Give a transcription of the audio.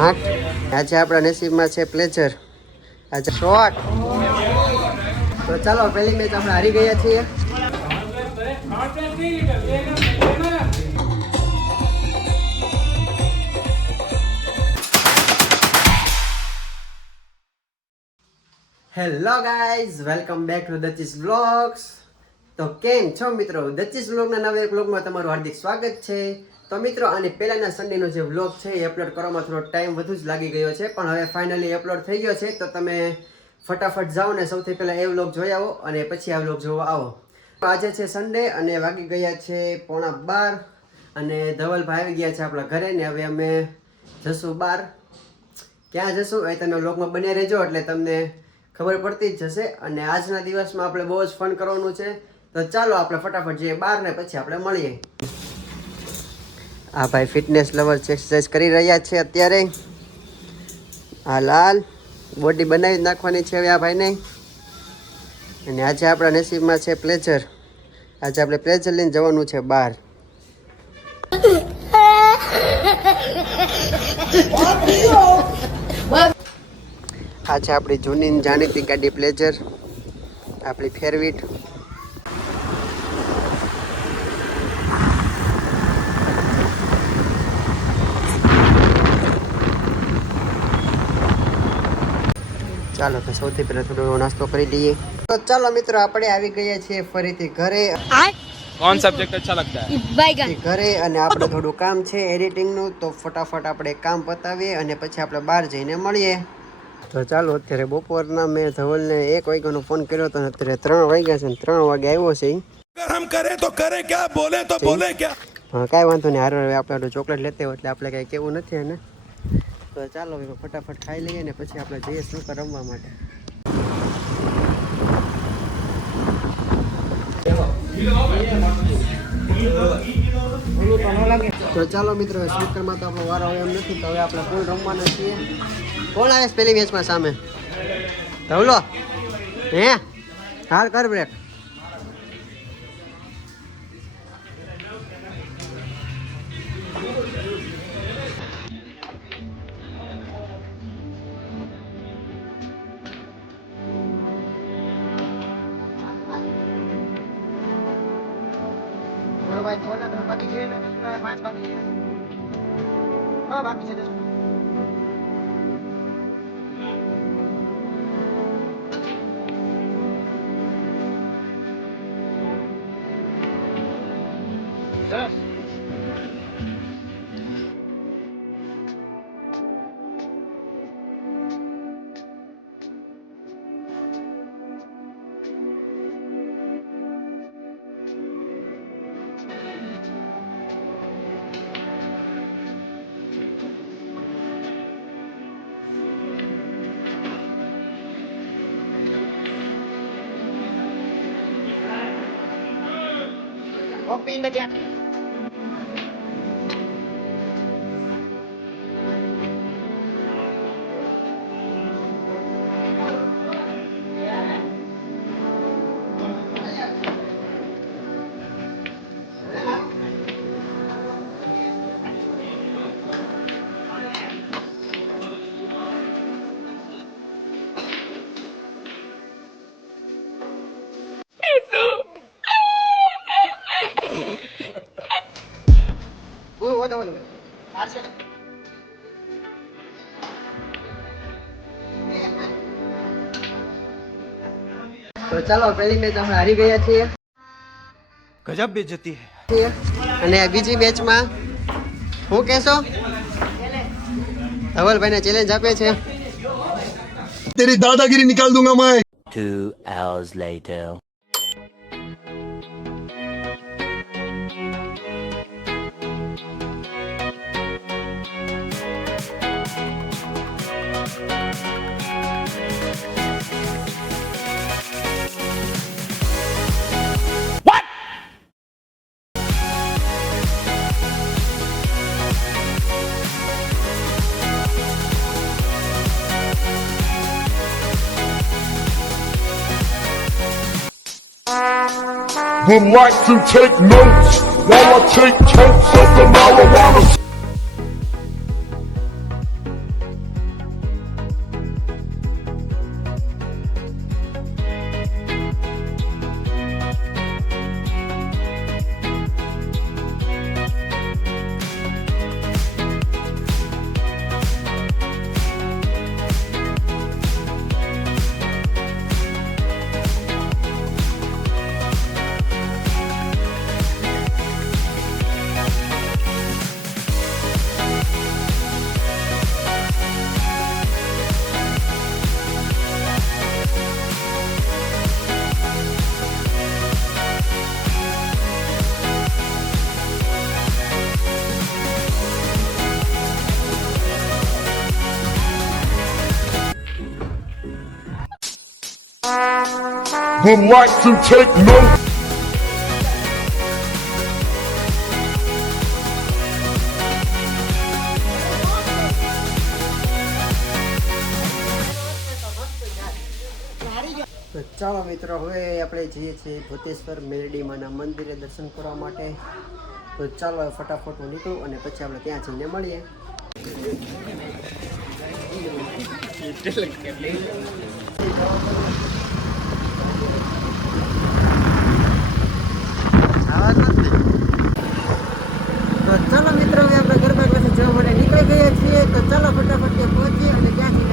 8 આજે આપણા નસીબમાં છે પ્લેઝર આજે શોર્ટ તો ચાલો પહેલી મેચ આપણે હારી ગયા છીએ hello guys welcome back to દચીસ વ્લોગ્સ તો કેમ છો મિત્રો દચીસ વ્લોગના નવા એક વ્લોગમાં તમારું હાર્દિક સ્વાગત છે તો મિત્રો આની પહેલાના સન્ડેનો જે વ્લોગ છે એ અપલોડ કરવામાં થોડો ટાઈમ વધુ જ લાગી ગયો છે પણ હવે ફાઇનલી અપલોડ થઈ ગયો છે તો તમે ફટાફટ જાઓ ને સૌથી પહેલાં એ વ્લોગ જોઈ આવો અને પછી આ વ્લોગ જોવા આવો આજે છે સન્ડે અને વાગી ગયા છે 11:30 અને ધવલભાઈ આવી ગયા છે આપણા ઘરે ને હવે અમે જશું બહાર ક્યાં જશું એ તમે વ્લોગમાં બન્યા રહેજો એટલે તમને ખબર પડતી જ જશે અને આજના દિવસમાં આપણે બહુ જ ફન કરવાનું છે તો ચાલો આપણે ફટાફટ જઈએ બહાર ને પછી આપણે મળીએ આ ભાઈ ફિટનેસ લવર એક્સરસાઇઝ કરી રહ્યા છે અત્યારે આ લાલ બોડી બનાવી નાખવાની છે હવે આ ભાઈને અને આજે આપણા નસીબમાં છે પ્લેઝર આજે આપણે પ્લેઝર લઈને જવાનું છે બહાર આ છે આપણી જૂની જાણીતી ગાડી પ્લેઝર આપણી ફેરવીટ ચાલો તો સૌથી પહેલા થોડો નાસ્તો કરી લઈએ તો ચાલો મિત્રો આપણે આવી ગયા છીએ ફરીથી ઘરે कौन सब्जेक्ट अच्छा लगता है ઘરે અને આપણે થોડું કામ છે એડિટિંગનું તો ફટાફટ આપણે કામ પતાવીએ અને પછી આપણે બહાર જઈને મળીએ તો ચાલો અત્યારે બપોરના મેં ધવલને 1 વાગ્યાનો ફોન કર્યો હતો અને અત્યારે 3 વાગ્યા છે અને 3 વાગે આવ્યો છે हम करे तो करे क्या बोले तो बोले क्या હા કાંઈ વાંધો નહીં હારે હવે આપણે ચોકલેટ લેते હોય એટલે આપણે કાંઈ કેવું નથી ને તો ચાલો હવે ફટાફટ ખાઈ લઈએ ને પછી આપણે જઈએ સ્નૂકર રમવા માટે તો ચાલો મિત્રો સ્નૂકરમાં તો આપણો વારો એમ નથી તો હવે આપણે પૂલ રમવાના છીએ કોણ આવે પેલી મેચમાં સામે ધવલો હે હાર કર બ્રેક બાકી છે Kopi in the jack. તો ચાલો પહેલી મેચ આપણે હારી ગયા છીએ गजब बेइज्जती છે અને બીજી મેચમાં હું કહેશો ધવલભાઈને ચેલેન્જ આપે છે तेरी दादागिरी निकाल दूंगा मैं 2 hours later. would like to take notes while I take totes of the marijuana. would like to take notes. તો ચાલો મિત્રો, હવે આપણે જઈએ છીએ ભૂતેશ્વર મેલડીમાના મંદિરે દર્શન કરવા માટે. તો ચાલો ફટાફટ હું નીકળું અને પછી આપણે ત્યાં જઈને મળીએ. તો ચાલો મિત્રો, હવે આપણે ગરબા ક્લાસે જવા માટે નીકળી ગયા છીએ. તો ચાલો ફટાફટ ત્યાં પહોંચીએ અને ત્યાંથી